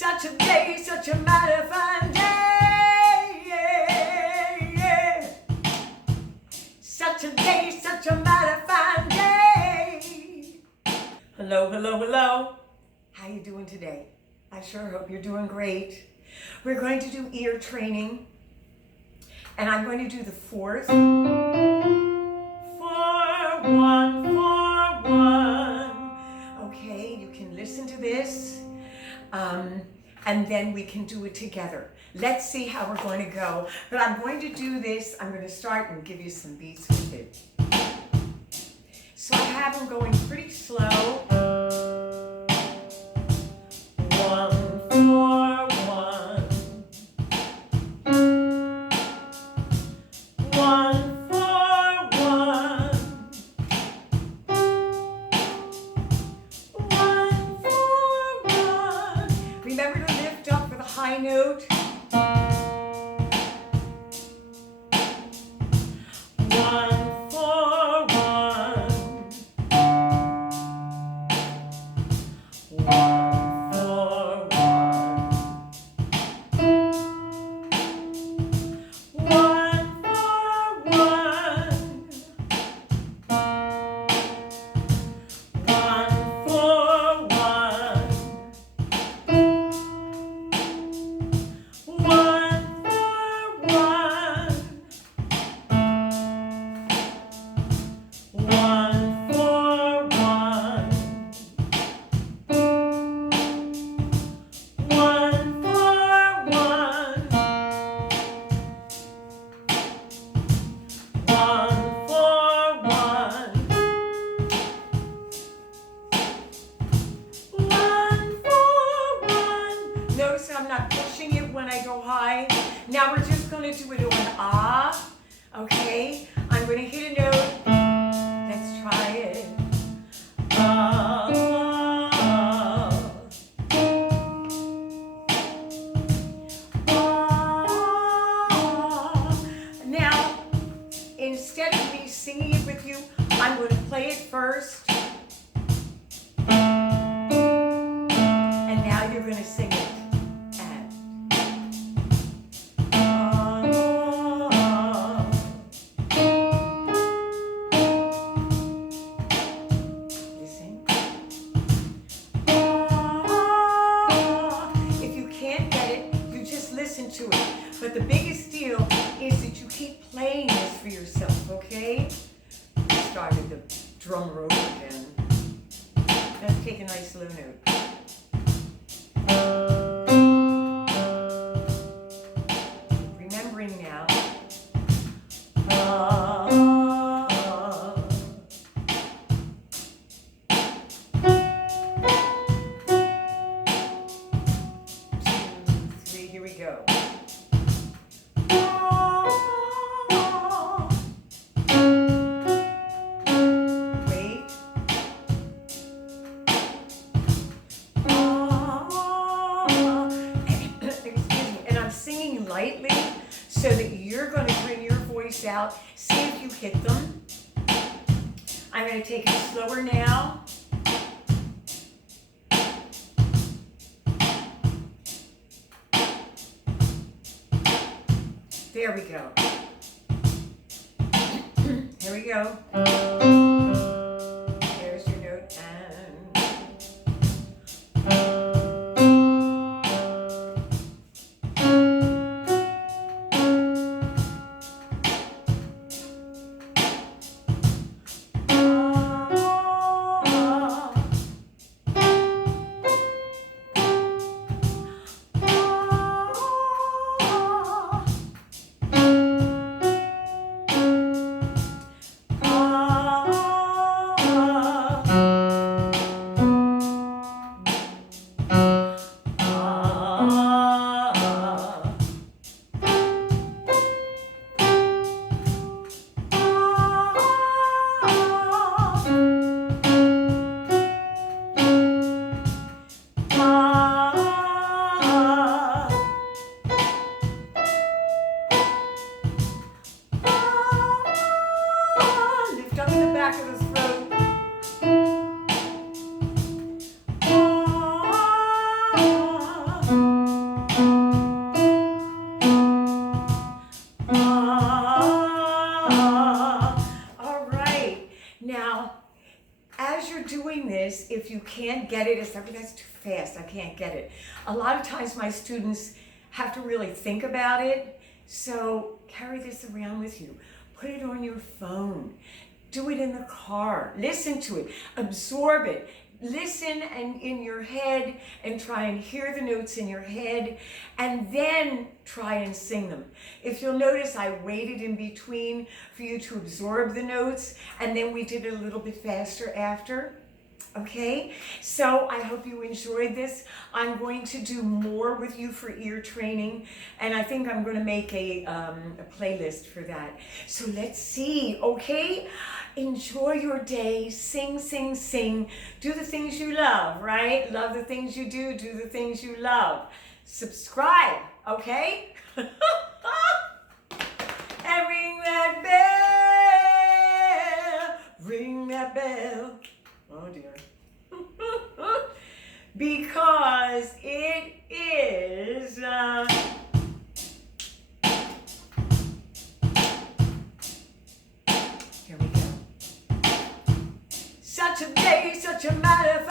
Such a day, such a mighty fine day. Yeah, yeah. Such a day, such a mighty fine day. Hello, hello, hello. How you doing today? I sure hope you're doing great. We're going to do ear training, and I'm going to do the fourth. 4, 1, 4, 1. Okay, you can listen to this, and then we can do it together. Let's see how we're going to go. But I'm going to do this. I'm going to start and give you some beats with it. So I have them going pretty slow. 1, 4, 1. 1, 4, 1. 1, 4, 1. Remember to lift up for the high note. 1, 4, 1. 1, 4, 1. 1, 4, 1. 1, 4, 1. 1, 4, 1. 1, 4, 1. 1, 4, 1. 1, 4, 1. 1, 4, 1. Notice I'm not pushing it when I go high. Now we're just going to do it on ah. Okay? I'm going to hit a note. Let's try it. Ah. Ah. Now, instead of me singing it with you, I'm going to play it first. And now you're going to sing it. And listen. If you can't get it, you just listen to it. But the biggest deal is that you keep playing this for yourself, okay? Started the drummer over again. Let's take a nice low note. Remembering now. Here we go. Wait. Excuse me. And I'm singing lightly so that you're going to bring your voice out. See if you hit them. I'm going to take it slower now. There we go. Here we go. There's your note. if you can't get it, it's like, that's too fast, I can't get it. A lot of times my students have to really think about it, so carry this around with you. Put it on your phone. Do it in the car. Listen to it. Absorb it. Listen and in your head and try and hear the notes in your head and then try and sing them. If you'll notice, I waited in between for you to absorb the notes and then we did it a little bit faster after. Okay, so I hope you enjoyed this. I'm going to do more with you for ear training, and I think I'm going to make a playlist for that. So let's see, okay? Enjoy your day. Sing, sing, sing. Do the things you love, right? Love the things you do. Do the things you love. Subscribe, okay? And ring that bell. Ring that bell. Oh dear. Because it is here we go. Such a day, such a matter of